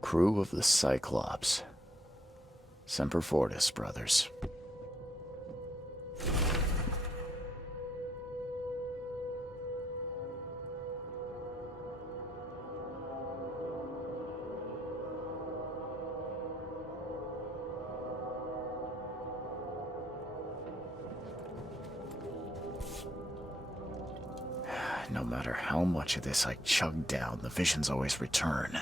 Crew of the Cyclops. Semper Fortis, brothers. No matter how much of this I chug down, the visions always return.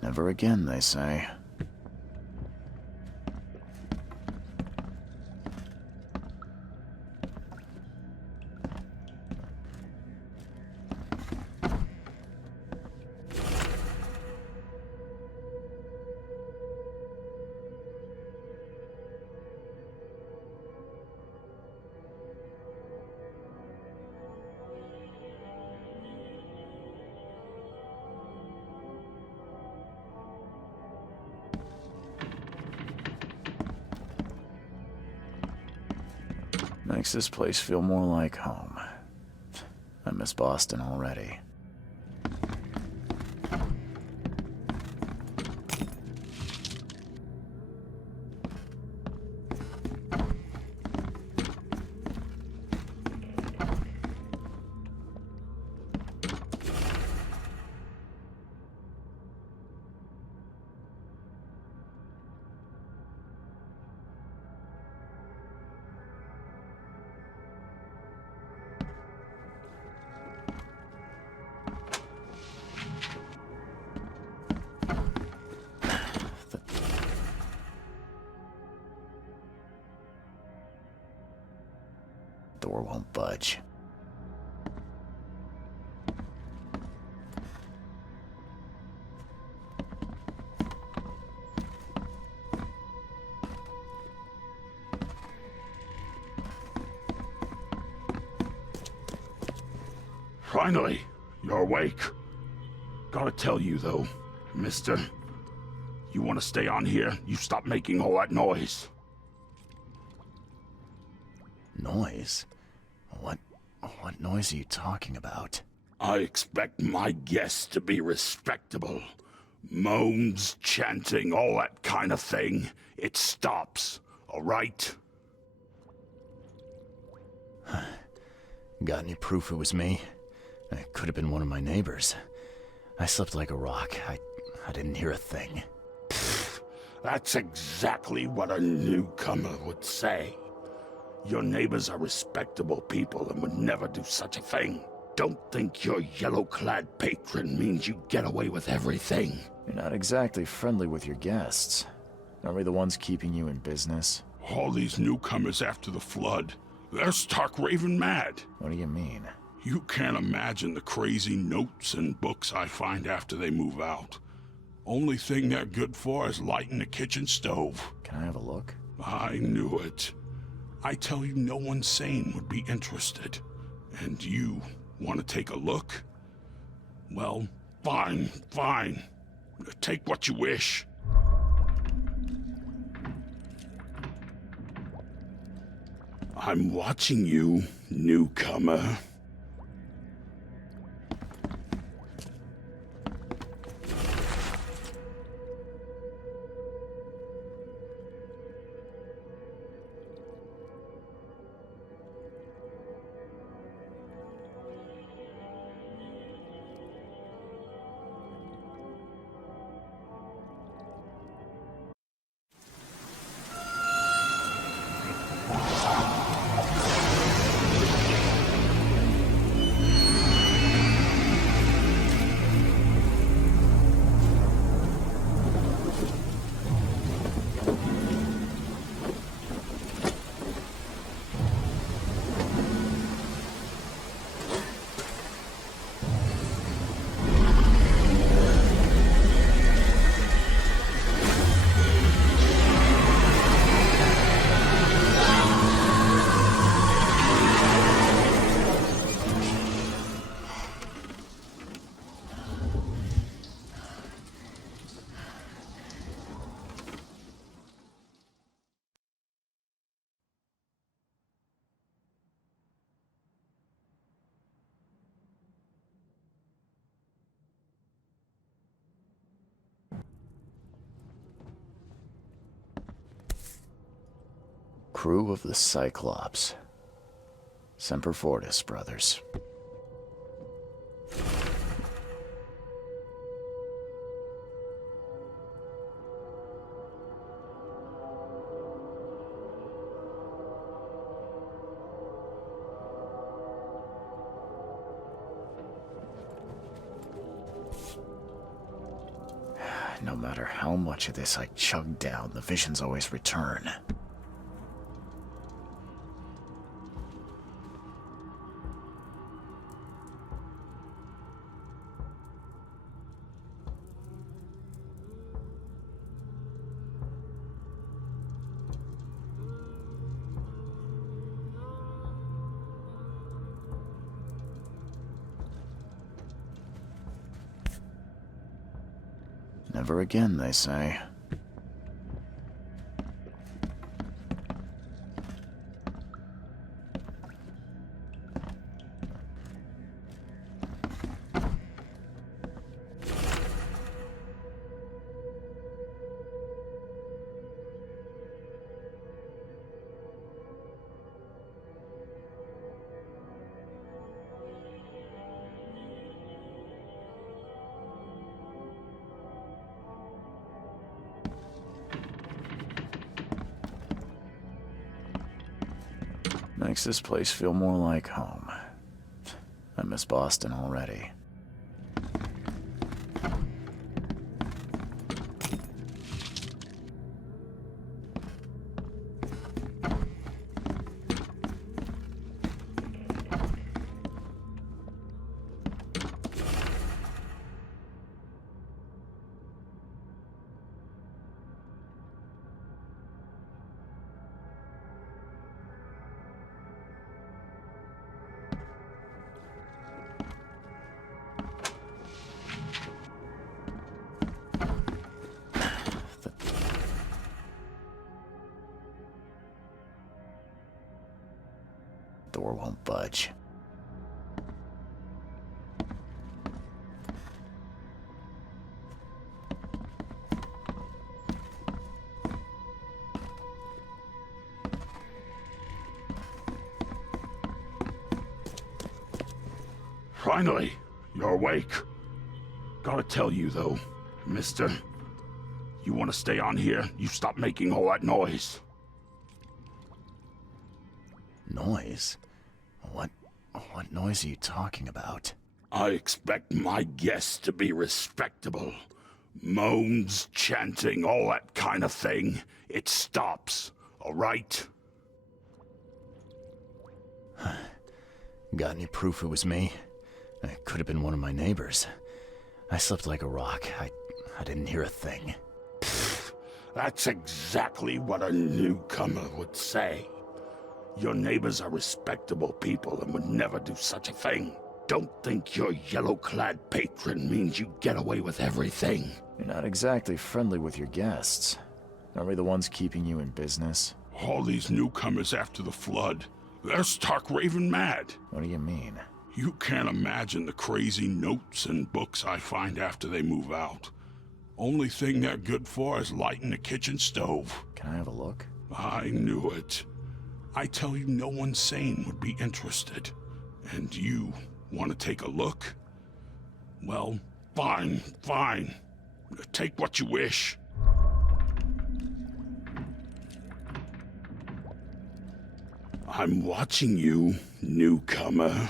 Never again, they say. Makes this place feel more like home. I miss Boston already. Door won't budge. Finally, you're awake. Gotta tell you though, mister, you wanna stay on here, you stop making all that noise. Noise? What noise are you talking about? I expect my guests to be respectable. Moans, chanting, all that kind of thing. It stops, all right? Got any proof it was me? It could have been one of my neighbors. I slept like a rock. I didn't hear a thing. That's exactly what a newcomer would say. Your neighbors are respectable people and would never do such a thing. Don't think your yellow-clad patron means you get away with everything. You're not exactly friendly with your guests. Are we the ones keeping you in business? All these newcomers after the flood, they're stark raving mad. What do you mean? You can't imagine the crazy notes and books I find after they move out. Only thing they're good for is lighting the kitchen stove. Can I have a look? I knew it. I tell you, no one sane would be interested. And you want to take a look? Well, fine. Take what you wish. I'm watching you, newcomer. Crew of the Cyclops. Semper Fortis, brothers. No matter how much of this I chug down, the visions always return. Never again, they say. Makes this place feel more like home. I miss Boston already. Door won't budge. Finally, you're awake. Gotta tell you though, mister, you wanna stay on here, you stop making all that noise. Noise? What noise are you talking about? I expect my guests to be respectable. Moans, chanting, all that kind of thing. It stops, all right? Got any proof it was me? It could have been one of my neighbors. I slept like a rock. I didn't hear a thing. That's exactly what a newcomer would say. Your neighbors are respectable people and would never do such a thing. Don't think your yellow-clad patron means you get away with everything. You're not exactly friendly with your guests. Are we the ones keeping you in business? All these newcomers after the flood, they're stark raving mad. What do you mean? You can't imagine the crazy notes and books I find after they move out. Only thing they're good for is lighting the kitchen stove. Can I have a look? I knew it. I tell you, no one sane would be interested. And you want to take a look? Well, fine. Take what you wish. I'm watching you, newcomer.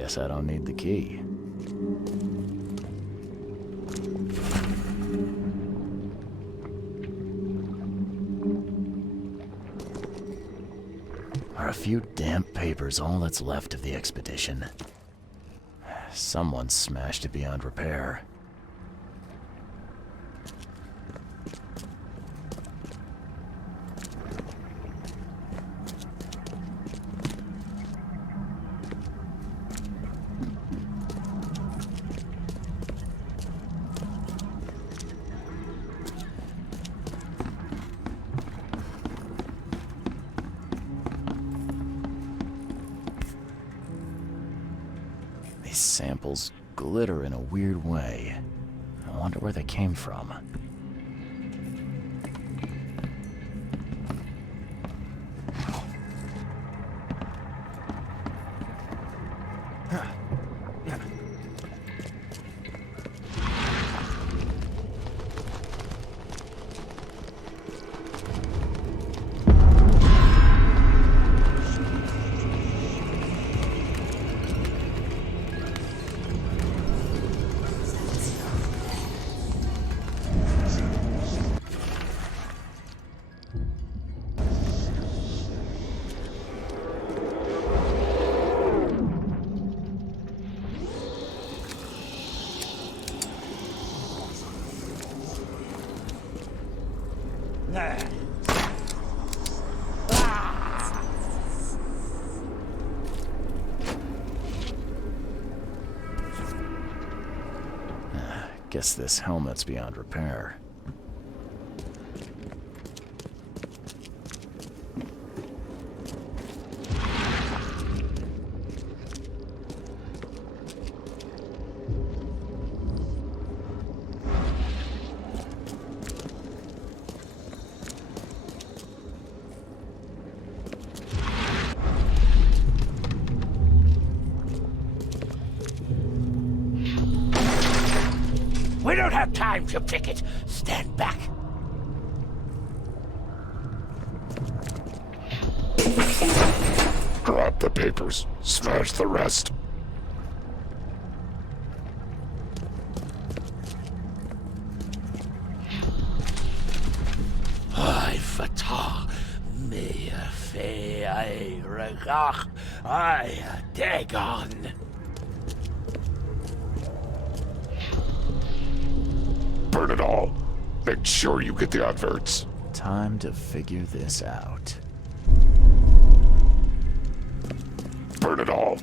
Guess I don't need the key. Are a few damp papers all that's left of the expedition? Someone smashed it beyond repair. These samples glitter in a weird way. I wonder where they came from. Guess this helmet's beyond repair. We don't have time to pick it. Stand back. Grab the papers. Smash the rest. I fatah me fe I regach I dagon. Burn it all. Make sure you get the adverts. Time to figure this out. Burn it all.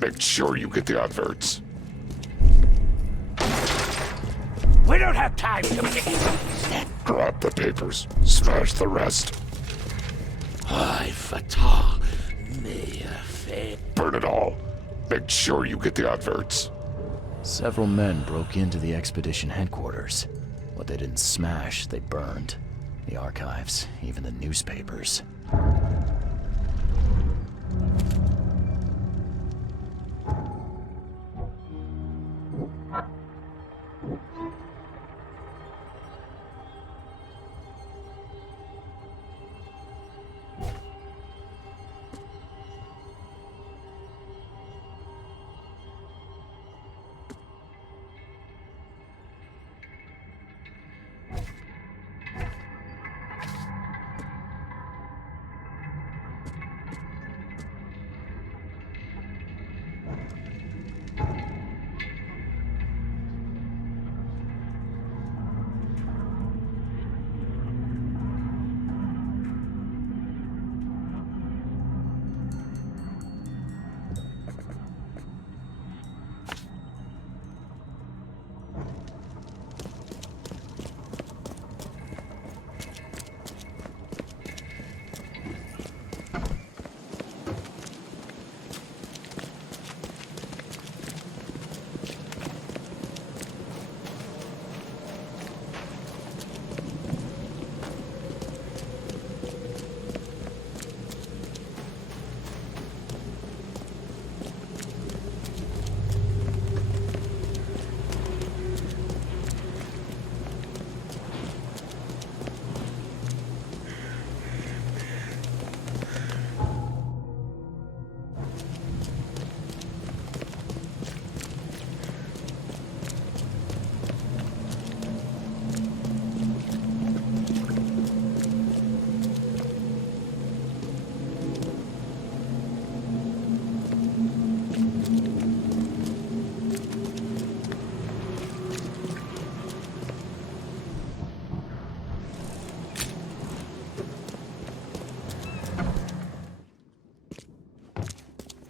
Make sure you get the adverts. We don't have time to pick it. Grab the papers. Smash the rest. I fatah me fe. Burn it all. Make sure you get the adverts. Several men broke into the expedition headquarters. What they didn't smash, they burned. The archives, even the newspapers.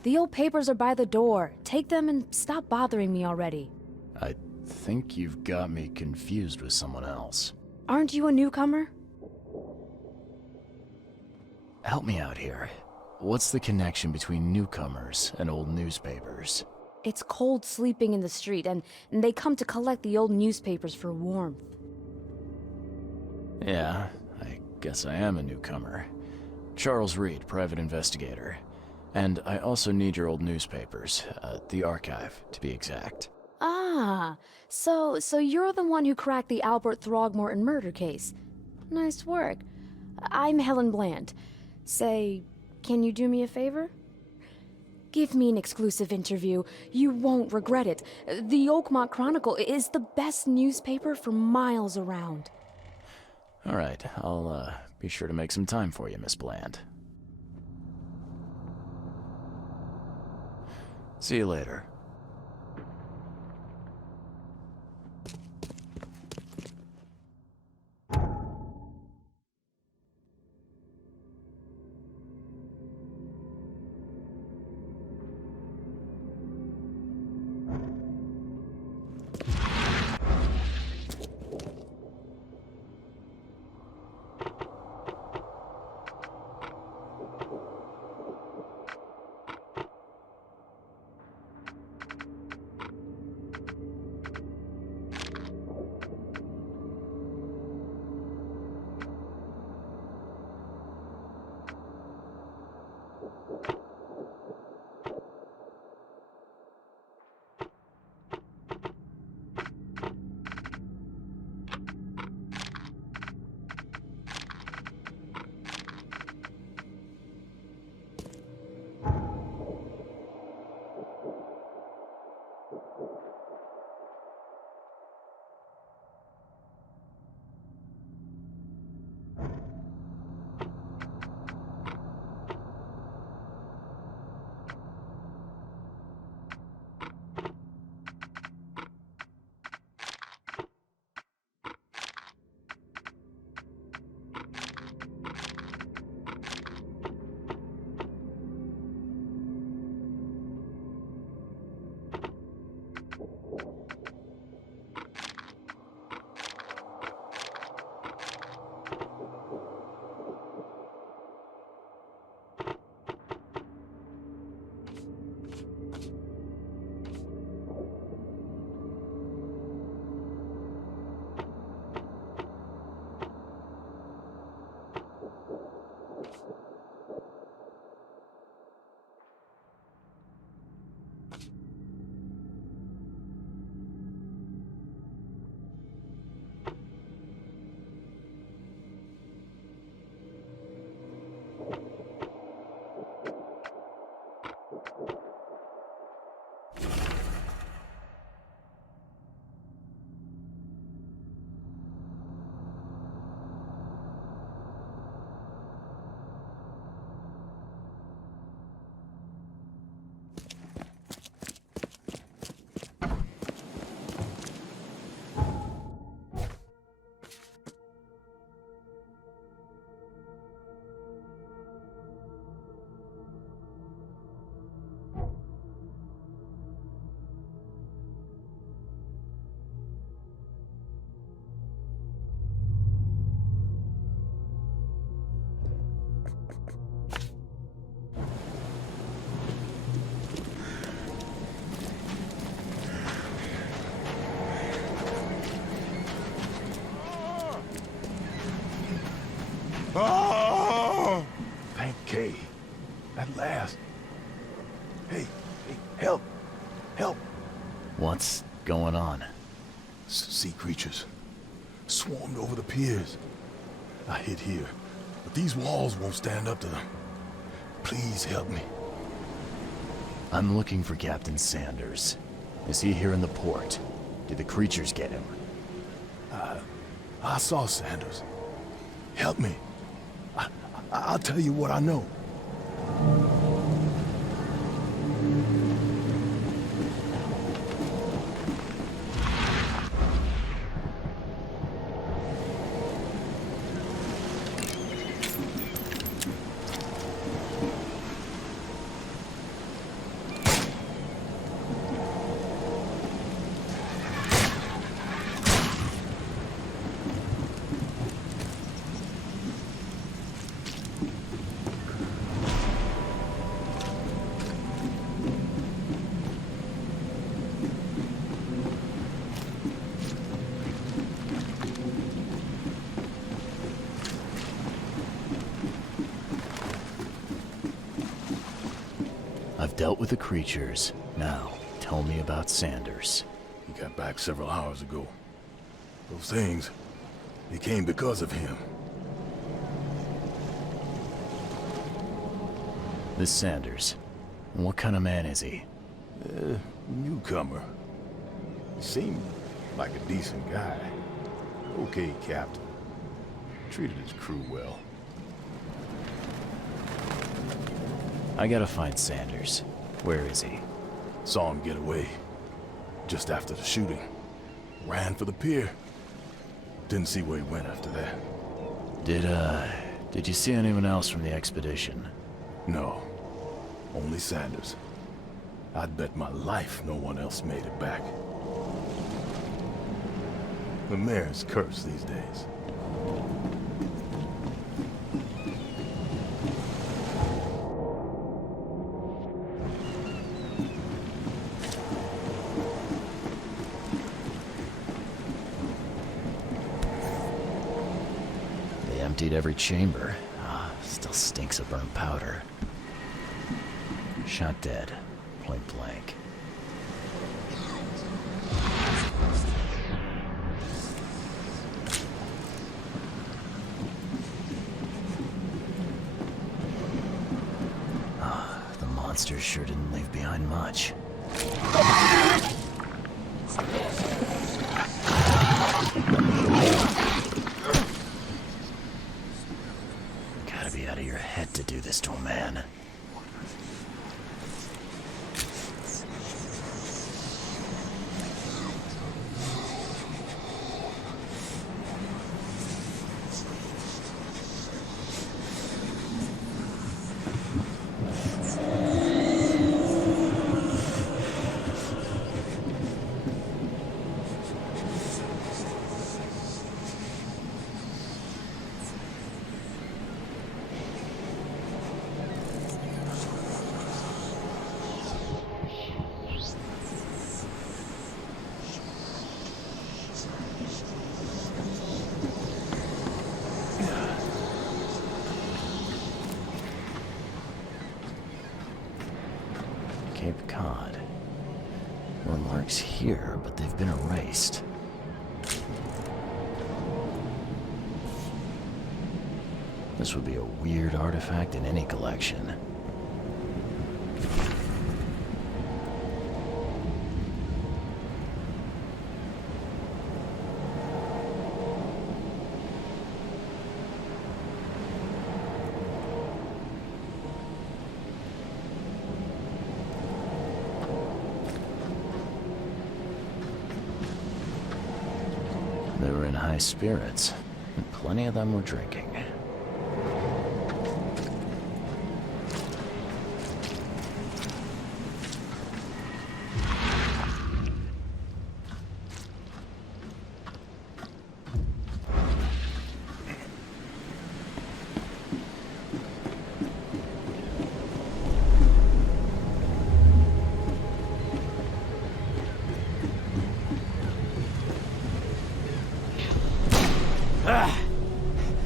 The old papers are by the door. Take them and stop bothering me already. I think you've got me confused with someone else. Aren't you a newcomer? Help me out here. What's the connection between newcomers and old newspapers? It's cold sleeping in the street, and they come to collect the old newspapers for warmth. Yeah, I guess I am a newcomer. Charles Reed, private investigator. And I also need your old newspapers, the archive, to be exact. Ah, so you're the one who cracked the Albert Throgmorton murder case. Nice work. I'm Helen Bland. Say, can you do me a favor? Give me an exclusive interview. You won't regret it. The Oakmont Chronicle is the best newspaper for miles around. All right, I'll be sure to make some time for you, Miss Bland. See you later. Oh! Thank Kay. At last. Hey, help! Help! What's going on? Sea creatures. Swarmed over the piers. I hid here, but these walls won't stand up to them. Please help me. I'm looking for Captain Sanders. Is he here in the port? Did the creatures get him? I saw Sanders. Help me. I'll tell you what I know. I've dealt with the creatures. Now, tell me about Sanders. He got back several hours ago. Those things, they came because of him. This Sanders, what kind of man is he? Newcomer. He seemed like a decent guy. Okay, Captain. Treated his crew well. I gotta find Sanders. Where is he? Saw him get away. Just after the shooting. Ran for the pier. Didn't see where he went after that. Did you see anyone else from the expedition? No. Only Sanders. I'd bet my life no one else made it back. The mayor's cursed these days. They emptied every chamber. Still stinks of burnt powder. Shot dead. Point blank. The monsters sure didn't leave behind much. Gotta be out of your head to do this to a man. Cape Cod. More marks here, but they've been erased. This would be a weird artifact in any collection. They were in high spirits, and plenty of them were drinking.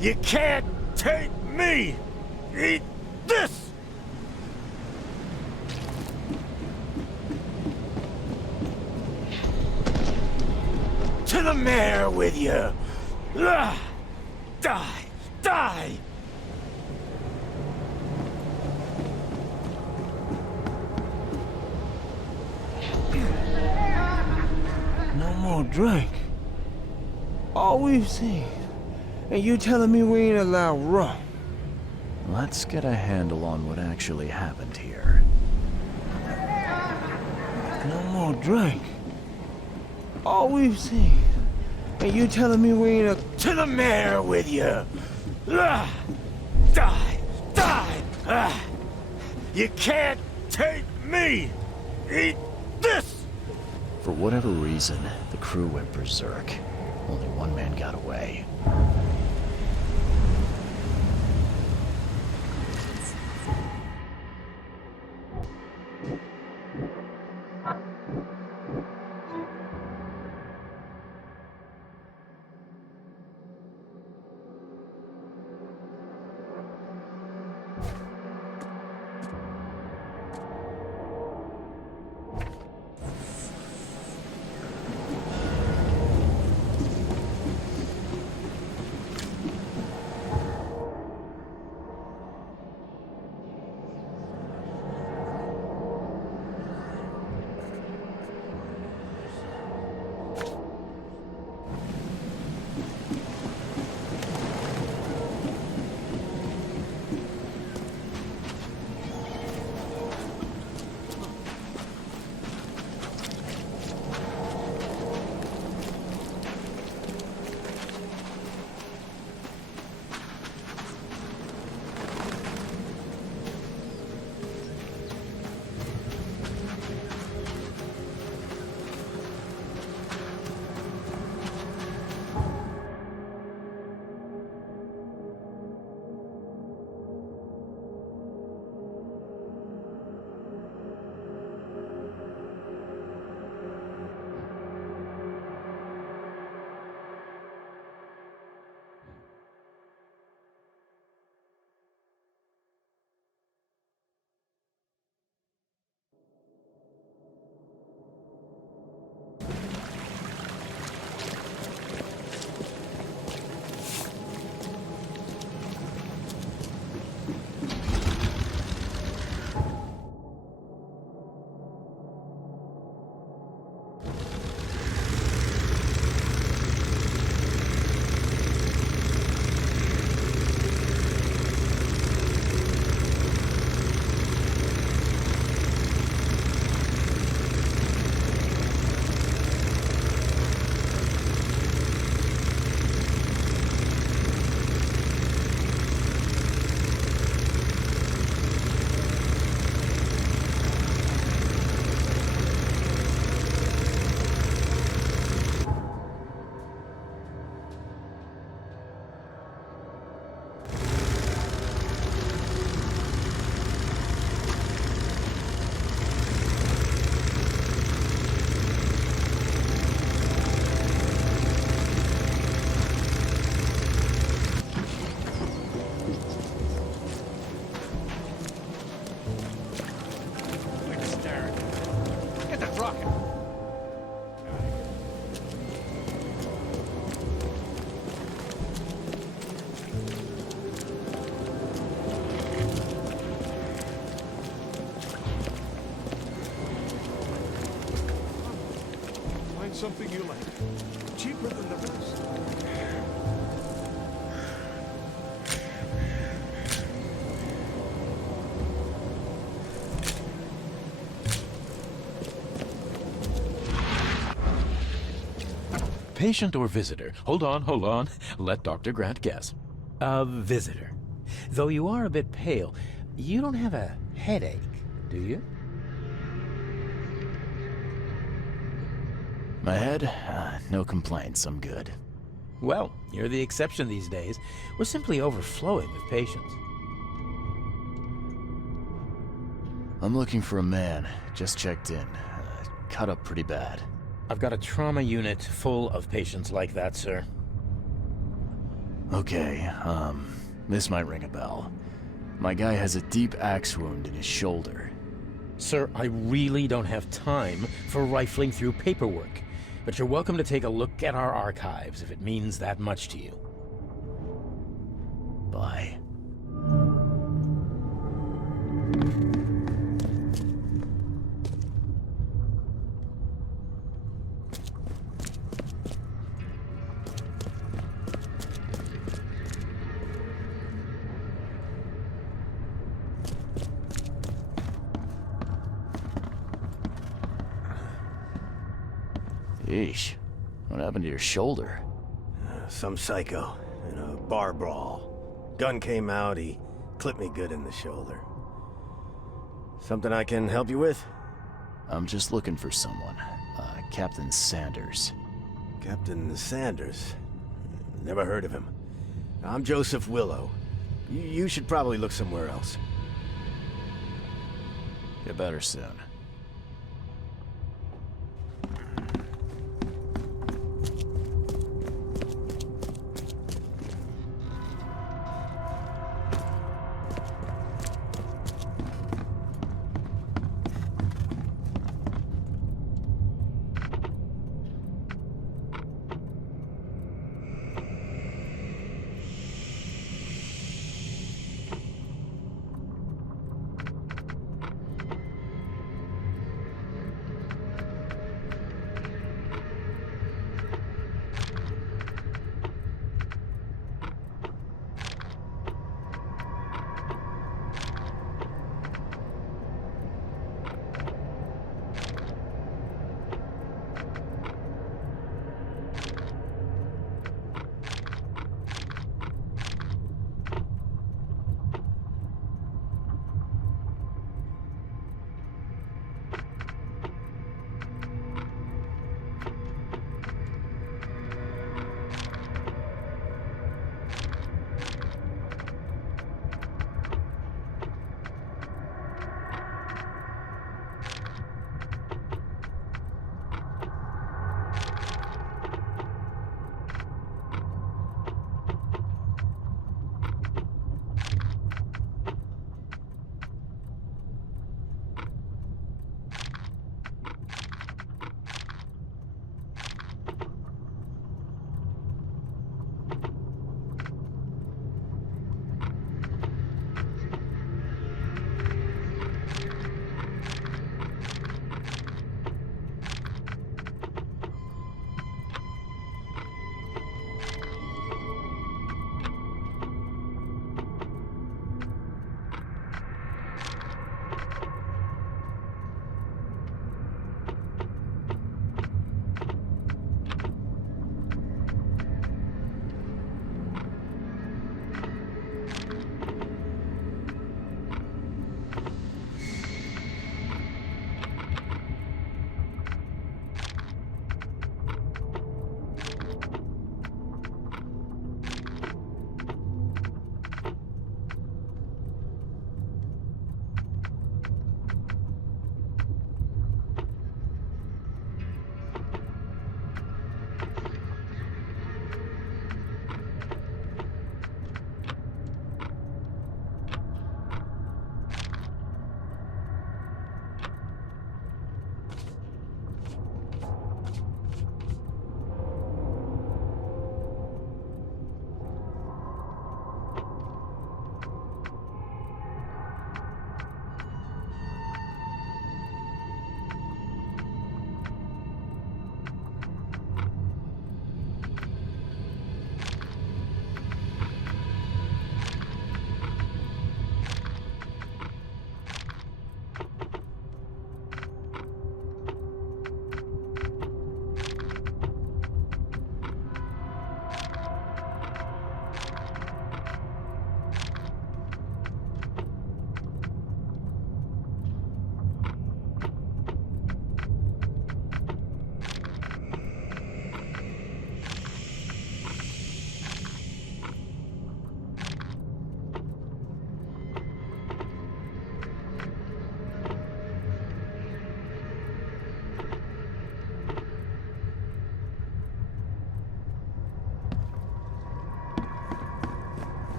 You can't take me! Eat this! To the mayor with you! Die! Die! No more drink. All we've seen. And you telling me we ain't allowed rum? Let's get a handle on what actually happened here. No more drink. All we've seen. And you telling me we ain't a... To the mayor with you! Die! Die! You can't take me! Eat this! For whatever reason, the crew went berserk. Only one man got away. rocking. Find something you like. Cheaper than the rest. Patient or visitor? Hold on. Let Dr. Grant guess. A visitor. Though you are a bit pale, you don't have a headache, do you? My head? No complaints, I'm good. Well, you're the exception these days. We're simply overflowing with patients. I'm looking for a man. Just checked in. Cut up pretty bad. I've got a trauma unit full of patients like that, sir. Okay, this might ring a bell. My guy has a deep axe wound in his shoulder. Sir, I really don't have time for rifling through paperwork, but you're welcome to take a look at our archives if it means that much to you. Bye. Yeesh. What happened to your shoulder? Some psycho in a bar brawl. Gun came out, he clipped me good in the shoulder. Something I can help you with? I'm just looking for someone. Captain Sanders. Captain Sanders? Never heard of him. I'm Joseph Willow. You should probably look somewhere else. Get better soon.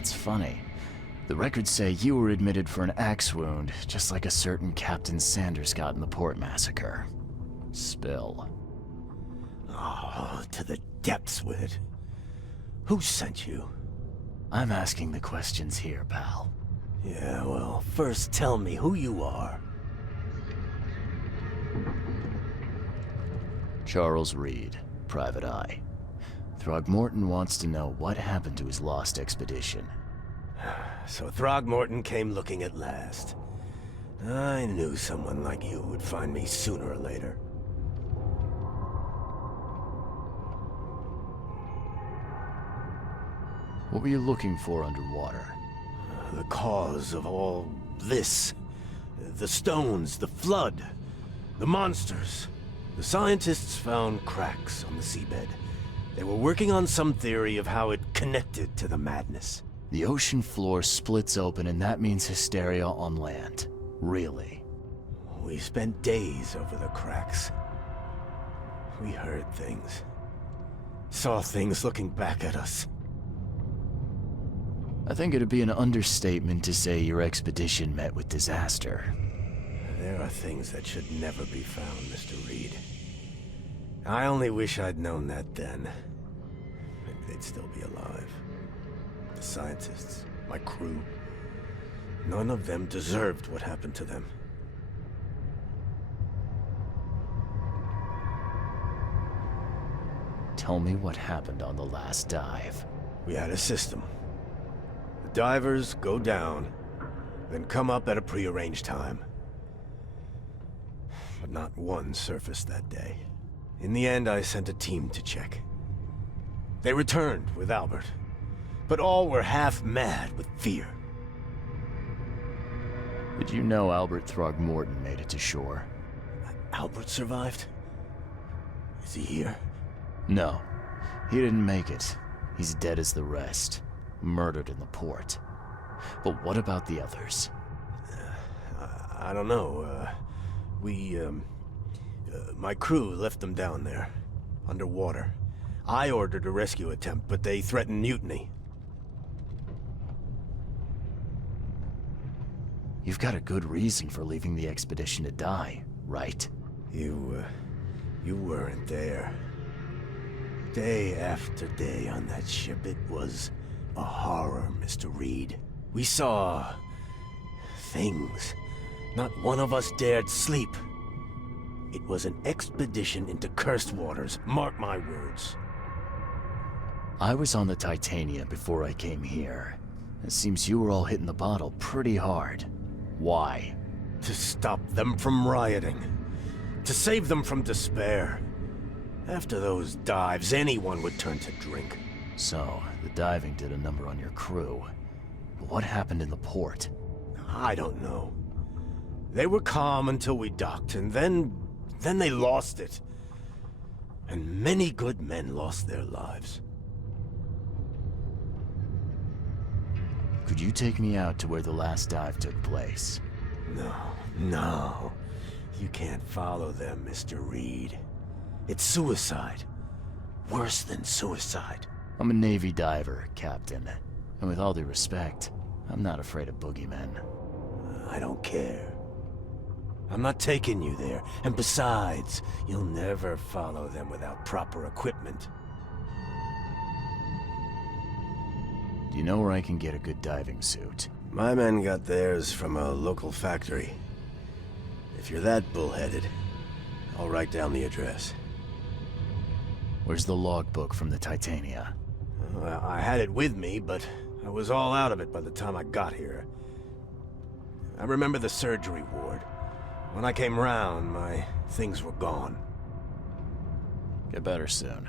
that's funny. The records say you were admitted for an axe wound, just like a certain Captain Sanders got in the port massacre. Spill. Oh, to the depths with it. Who sent you? I'm asking the questions here, pal. Yeah, well, first tell me who you are. Charles Reed, Private Eye. Throgmorton wants to know what happened to his lost expedition. So Throgmorton came looking at last. I knew someone like you would find me sooner or later. What were you looking for underwater? The cause of all this. The stones, the flood, the monsters. The scientists found cracks on the seabed. They were working on some theory of how it connected to the madness. The ocean floor splits open and that means hysteria on land. Really? We spent days over the cracks. We heard things. Saw things looking back at us. I think it'd be an understatement to say your expedition met with disaster. There are things that should never be found, Mr. Reed. I only wish I'd known that then. Maybe they'd still be alive. The scientists, my crew. None of them deserved what happened to them. Tell me what happened on the last dive. We had a system. The divers go down, then come up at a prearranged time. But not one surfaced that day. In the end, I sent a team to check. They returned with Albert, but all were half mad with fear. Did you know Albert Throgmorton made it to shore? Albert survived? Is he here? No, he didn't make it. He's dead as the rest, murdered in the port. But what about the others? I don't know. My crew left them down there, underwater. I ordered a rescue attempt, but they threatened mutiny. You've got a good reason for leaving the expedition to die, right? You weren't there. Day after day on that ship, it was a horror, Mr. Reed. We saw things. Not one of us dared sleep. It was an expedition into cursed waters, mark my words. I was on the Titania before I came here. It seems you were all hitting the bottle pretty hard. Why? To stop them from rioting. To save them from despair. After those dives, anyone would turn to drink. So, the diving did a number on your crew. But what happened in the port? I don't know. They were calm until we docked, and then they lost it. And many good men lost their lives. Could you take me out to where the last dive took place? No. You can't follow them, Mr. Reed. It's suicide. Worse than suicide. I'm a Navy diver, Captain. And with all due respect, I'm not afraid of boogeymen. I don't care. I'm not taking you there. And besides, you'll never follow them without proper equipment. Do you know where I can get a good diving suit? My men got theirs from a local factory. If you're that bullheaded, I'll write down the address. Where's the logbook from the Titania? Well, I had it with me, but I was all out of it by the time I got here. I remember the surgery ward. When I came round, my things were gone. Get better soon.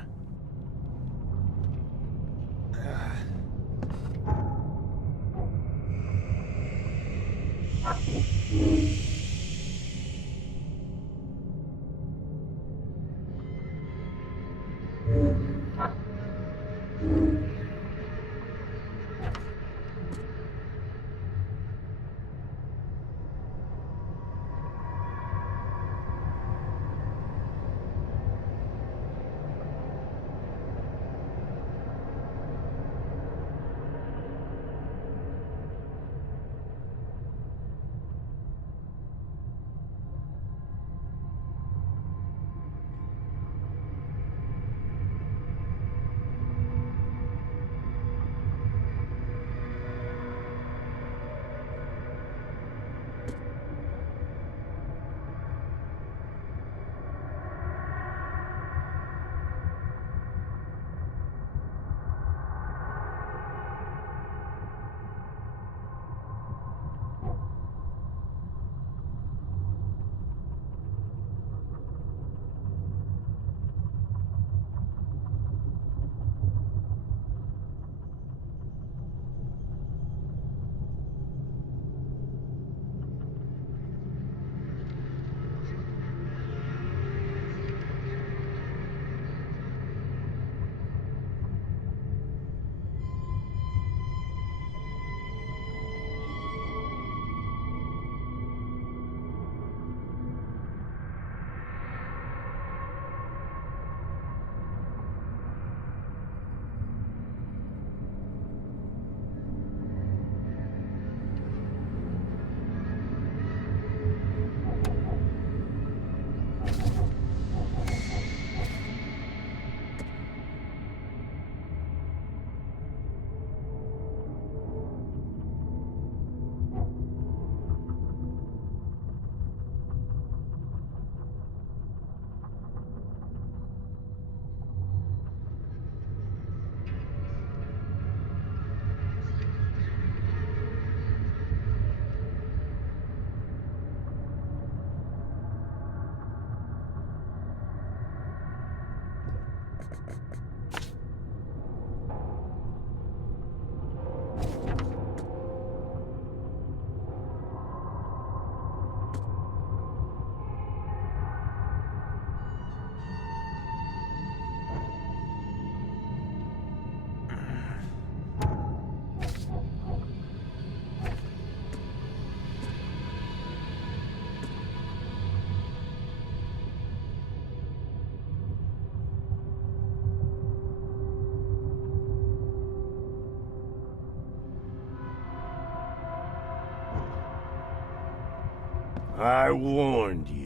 I warned you.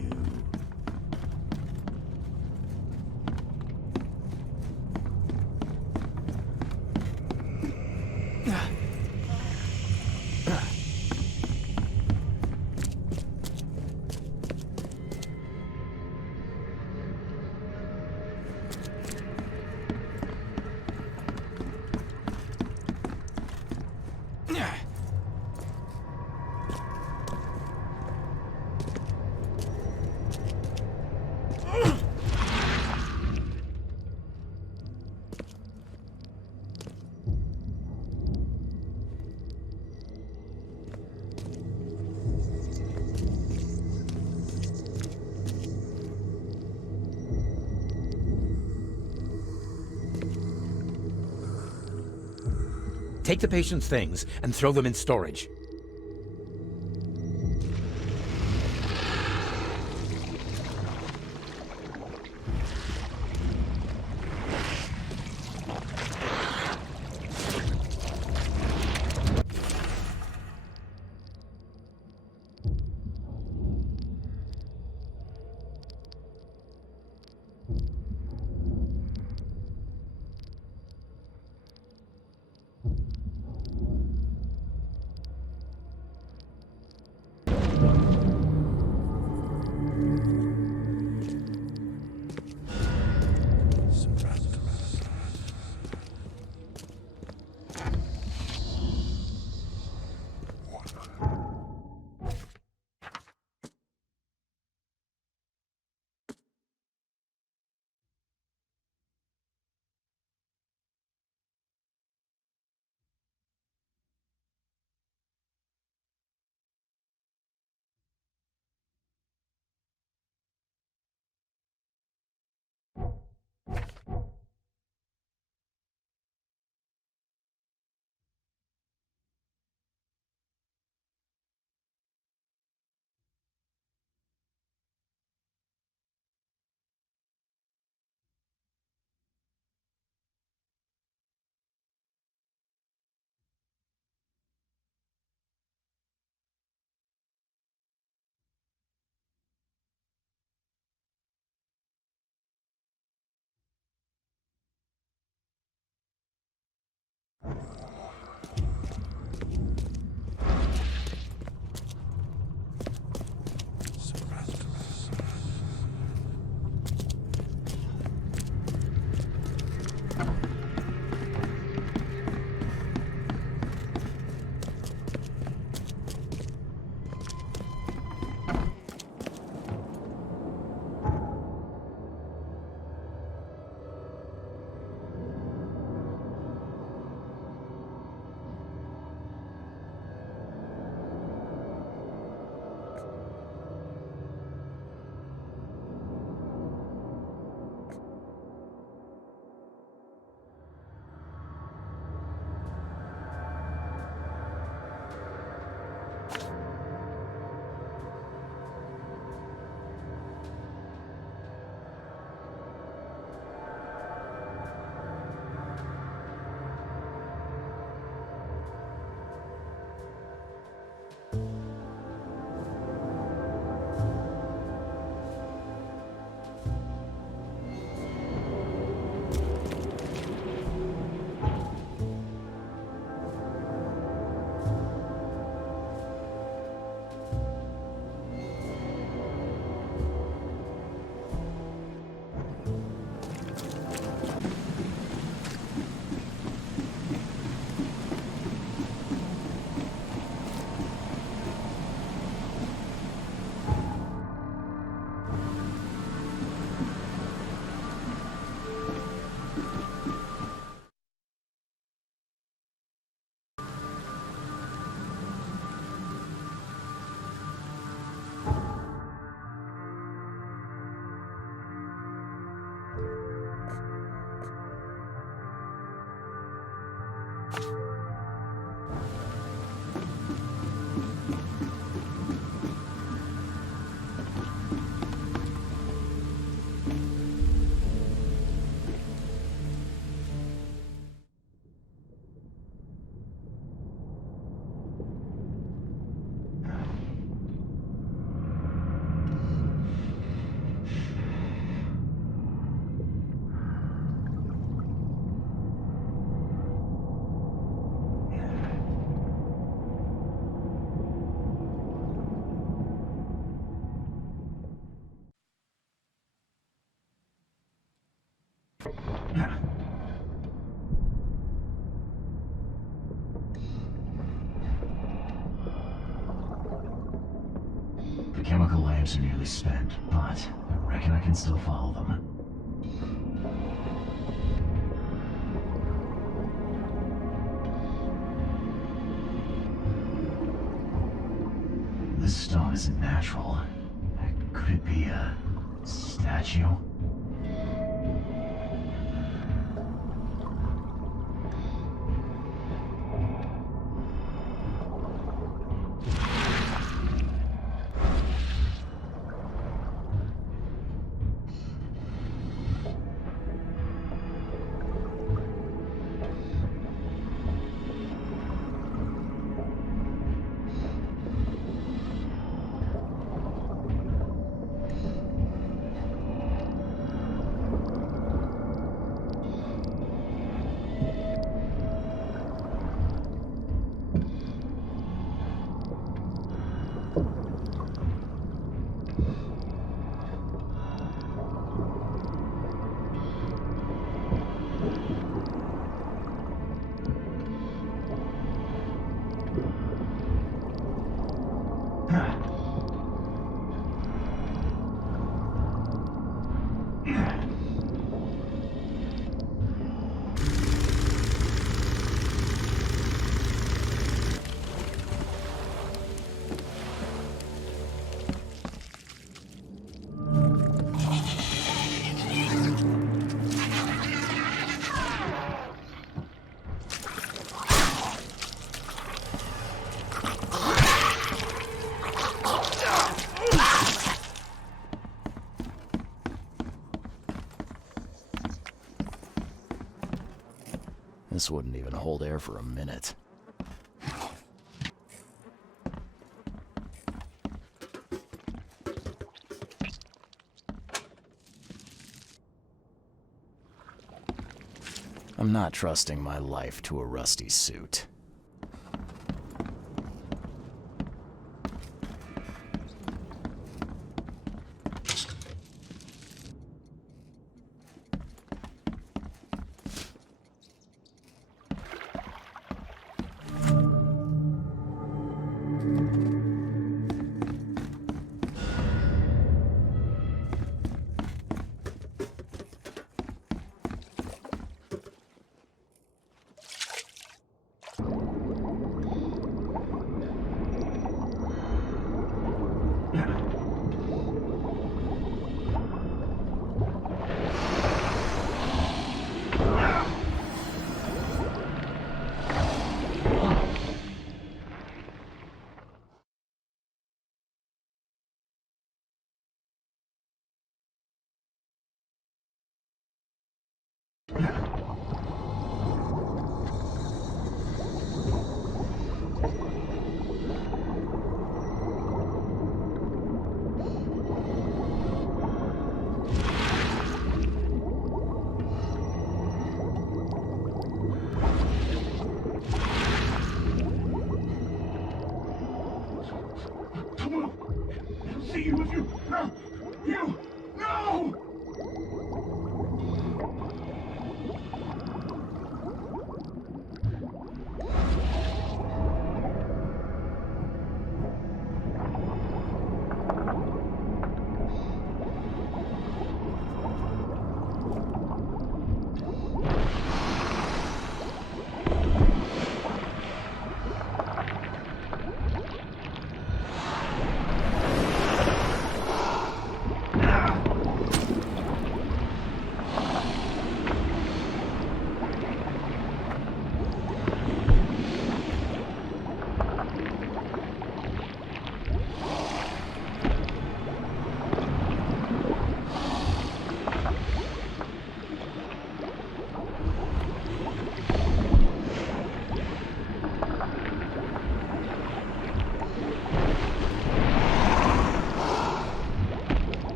Take the patient's things and throw them in storage. The chemical lamps are nearly spent, but I reckon I can still follow them. This stone isn't natural. Could it be a statue? This wouldn't even hold air for a minute. I'm not trusting my life to a rusty suit. See you if you... No! You! No!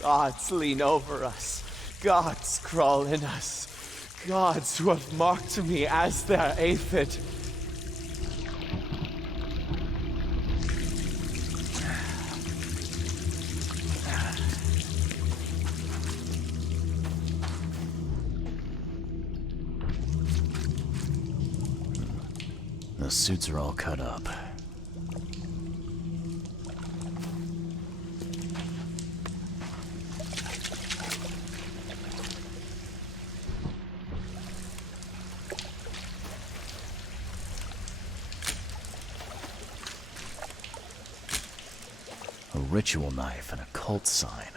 Gods lean over us. Gods crawl in us. Gods who have marked me as their aphid. The suits are all cut up. A ritual knife and a cult sign.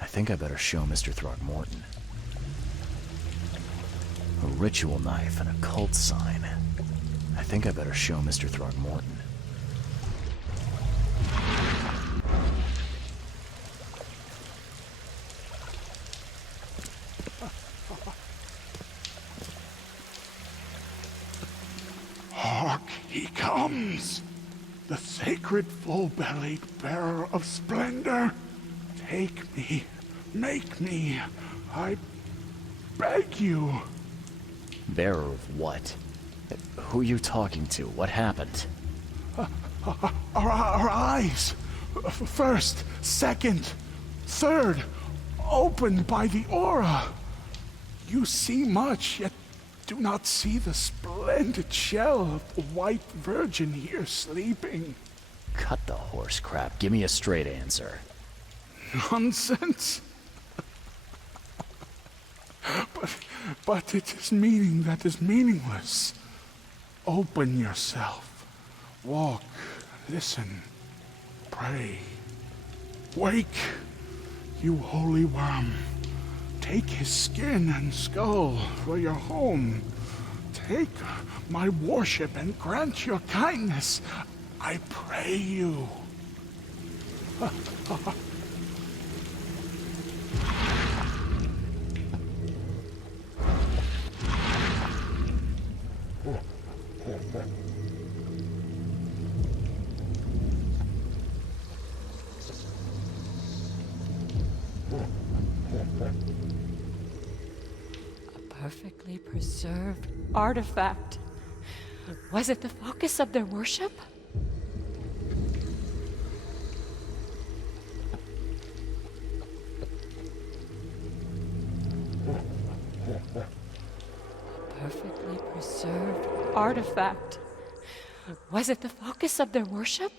I think I better show Mr. Throgmorton. A ritual knife and a cult sign. I think I better show Mr. Throgmorton. Hark, he comes! The sacred full-bellied bearer of splendor. Take me, make me, I beg you. Bearer of what? Who are you talking to? What happened? Our eyes, first, second, third, opened by the aura. You see much, yet do not see the splendid shell of the white virgin here sleeping. Cut the horse crap. Give me a straight answer. Nonsense. But it is meaning that is meaningless. Open yourself. Walk, listen, pray. Wake, you holy worm. Take his skin and skull for your home. Take my worship and grant your kindness. I pray you. Perfectly preserved artifact. Was it the focus of their worship? A perfectly preserved artifact. Was it the focus of their worship?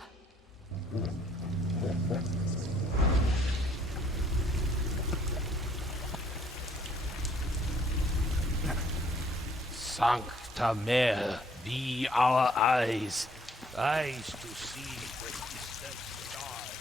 Sancta Mare, be our eyes, eyes to see the distant stars.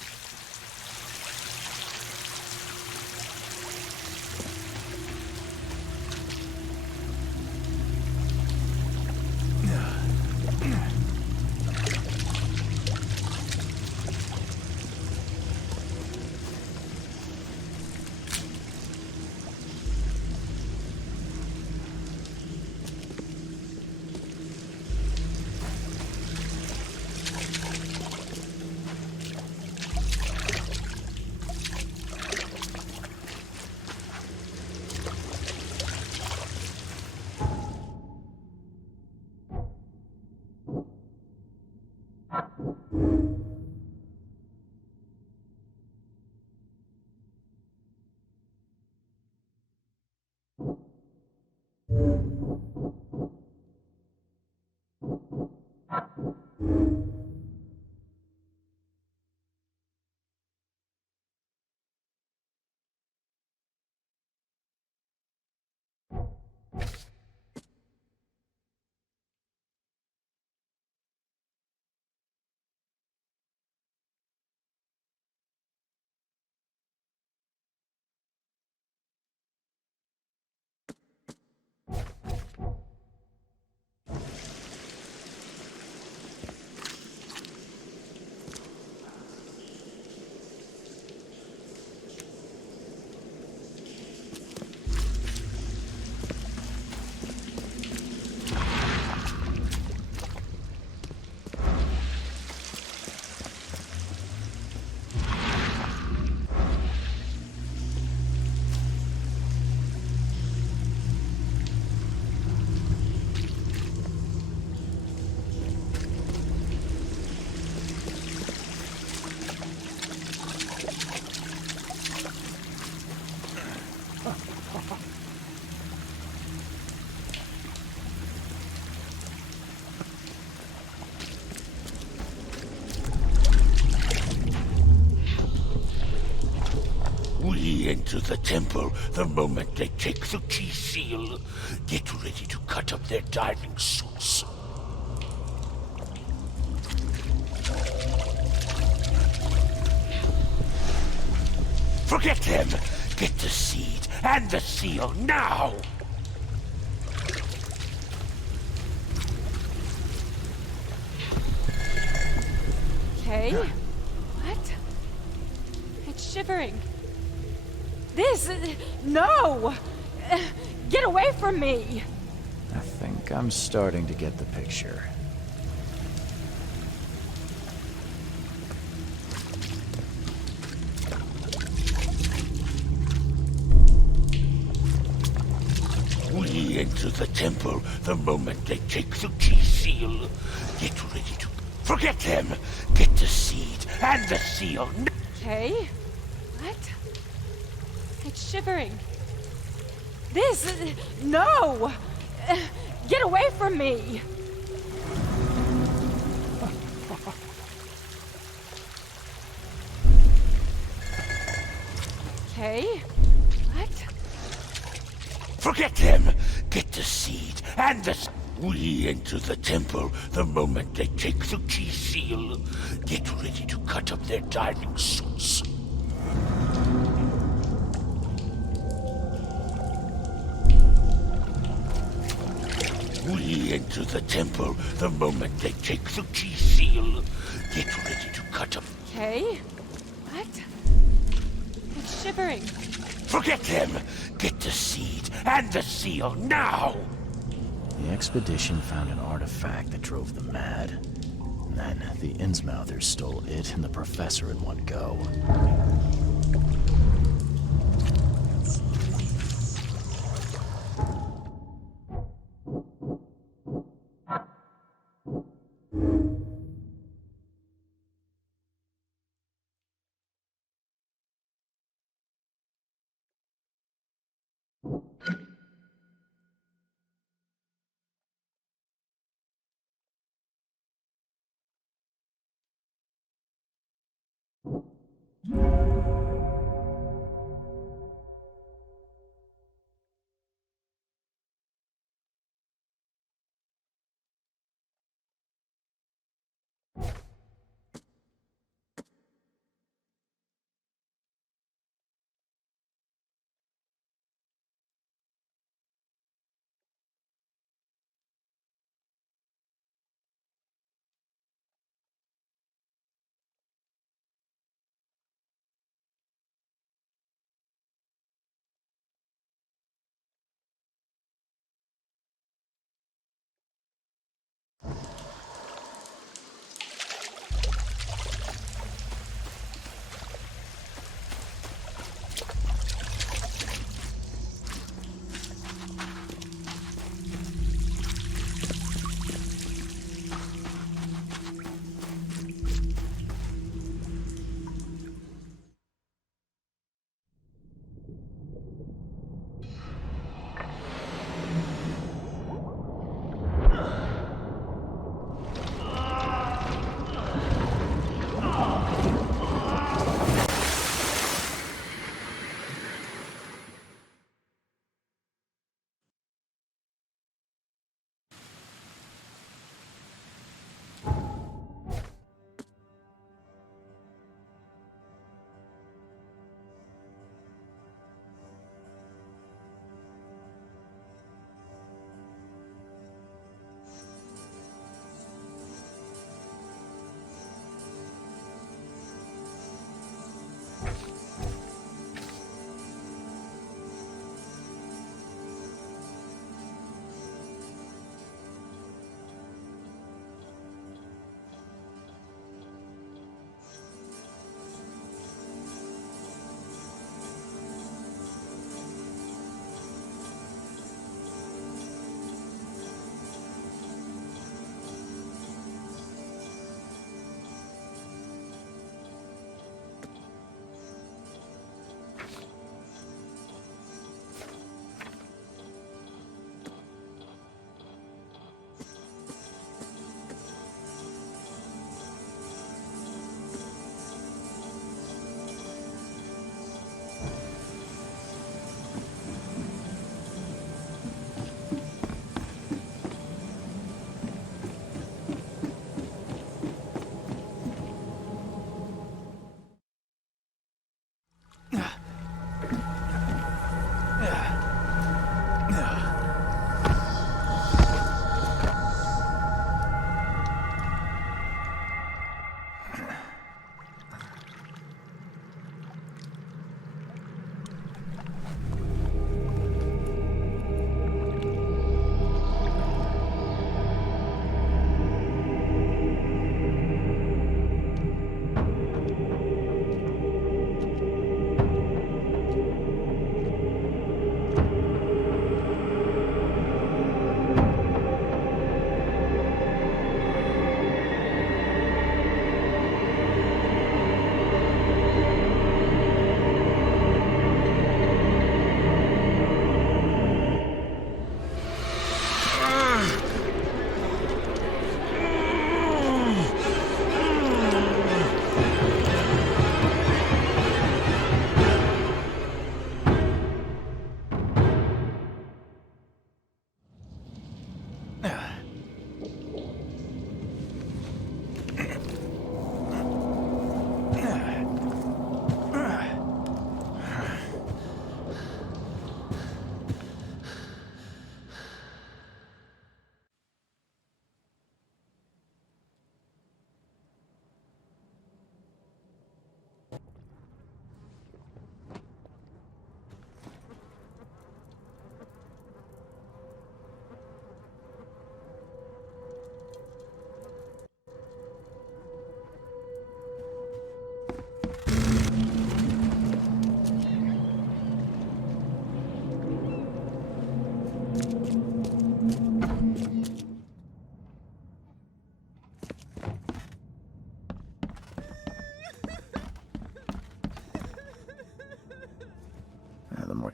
We enter the temple the moment they take the key seal. Get ready to cut up their diving suits. Forget them! Get the seed and the seal now! Okay. What? It's shivering. This... No! Get away from me! I think I'm starting to get the picture. We enter the temple the moment they take the key seal. Get ready to... Forget them! Get the seed and the seal now! Okay. What? It's shivering. This... No! Get away from me! Okay. What? Forget them! Get the seed and the... We enter the temple the moment they take the key seal. Get ready to cut up their diving suits. We enter the temple the moment they take the key seal. Get ready to cut up... Okay. What? It's shivering. Forget them! Get the seed and the seal now! The expedition found an artifact that drove them mad. And then the Innsmouthers stole it and the professor in one go.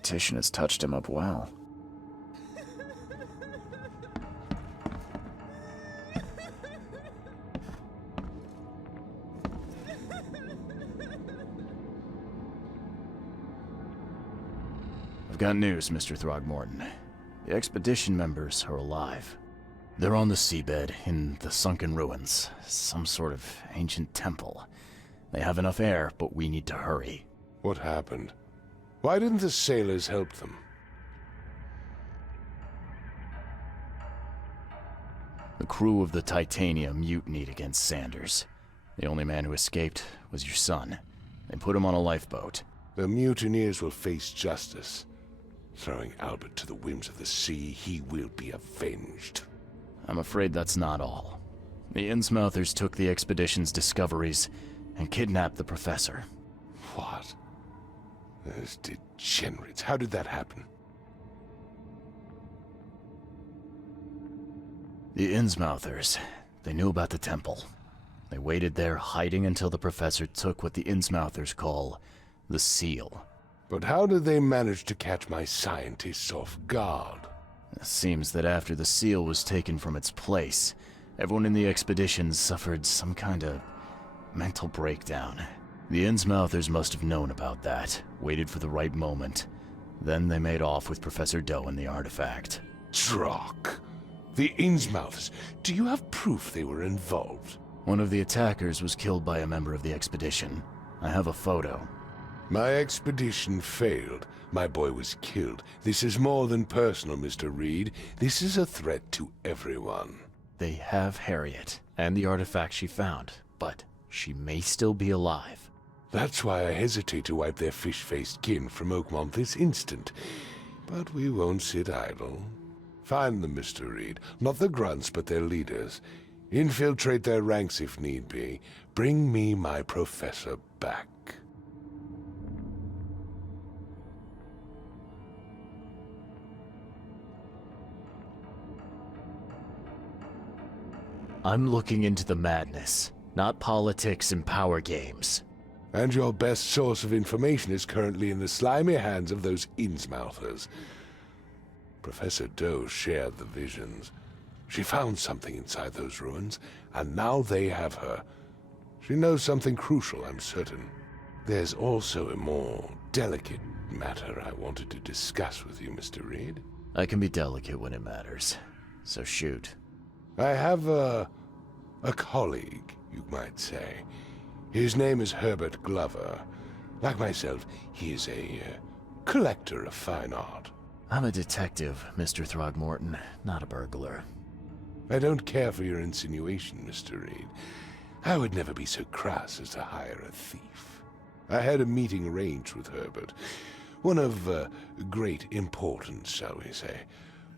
competition has touched him up well. I've got news, Mr. Throgmorton. The expedition members are alive. They're on the seabed, in the sunken ruins. Some sort of ancient temple. They have enough air, but we need to hurry. What happened? Why didn't the sailors help them? The crew of the Titania mutinied against Sanders. The only man who escaped was your son. They put him on a lifeboat. The mutineers will face justice. Throwing Albert to the whims of the sea, he will be avenged. I'm afraid that's not all. The Innsmouthers took the expedition's discoveries and kidnapped the professor. What? Those degenerates. How did that happen? The Innsmouthers, they knew about the temple. They waited there, hiding until the professor took what the Innsmouthers call the seal. But how did they manage to catch my scientists off guard? It seems that after the seal was taken from its place, everyone in the expedition suffered some kind of mental breakdown. The Innsmouthers must have known about that, waited for the right moment. Then they made off with Professor Doe and the artifact. Drock! The Innsmouthers! Do you have proof they were involved? One of the attackers was killed by a member of the expedition. I have a photo. My expedition failed. My boy was killed. This is more than personal, Mr. Reed. This is a threat to everyone. They have Harriet, and the artifact she found, but she may still be alive. That's why I hesitate to wipe their fish-faced kin from Oakmont this instant. But we won't sit idle. Find them, Mr. Reed. Not the grunts, but their leaders. Infiltrate their ranks if need be. Bring me my professor back. I'm looking into the madness, not politics and power games. And your best source of information is currently in the slimy hands of those Innsmouthers. Professor Doe shared the visions. She found something inside those ruins, and now they have her. She knows something crucial, I'm certain. There's also a more delicate matter I wanted to discuss with you, Mr. Reed. I can be delicate when it matters, so shoot. I have a colleague, you might say. His name is Herbert Glover. Like myself, he is a collector of fine art. I'm a detective, Mr. Throgmorton, not a burglar. I don't care for your insinuation, Mr. Reed. I would never be so crass as to hire a thief. I had a meeting arranged with Herbert. One of great importance, shall we say.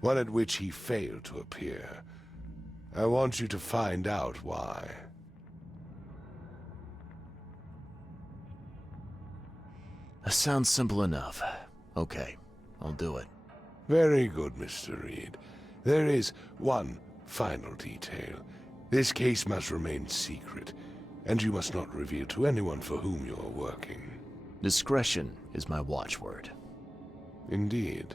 One at which he failed to appear. I want you to find out why. That sounds simple enough. Okay, I'll do it. Very good, Mr. Reed. There is one final detail. This case must remain secret, and you must not reveal to anyone for whom you are working. Discretion is my watchword. Indeed.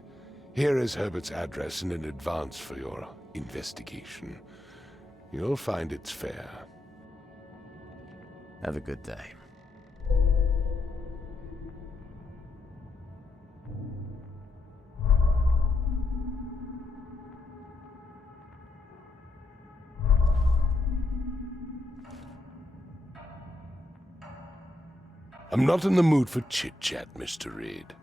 Here is Herbert's address and an advance for your investigation. You'll find it's fair. Have a good day. I'm not in the mood for chit-chat, Mr. Reed.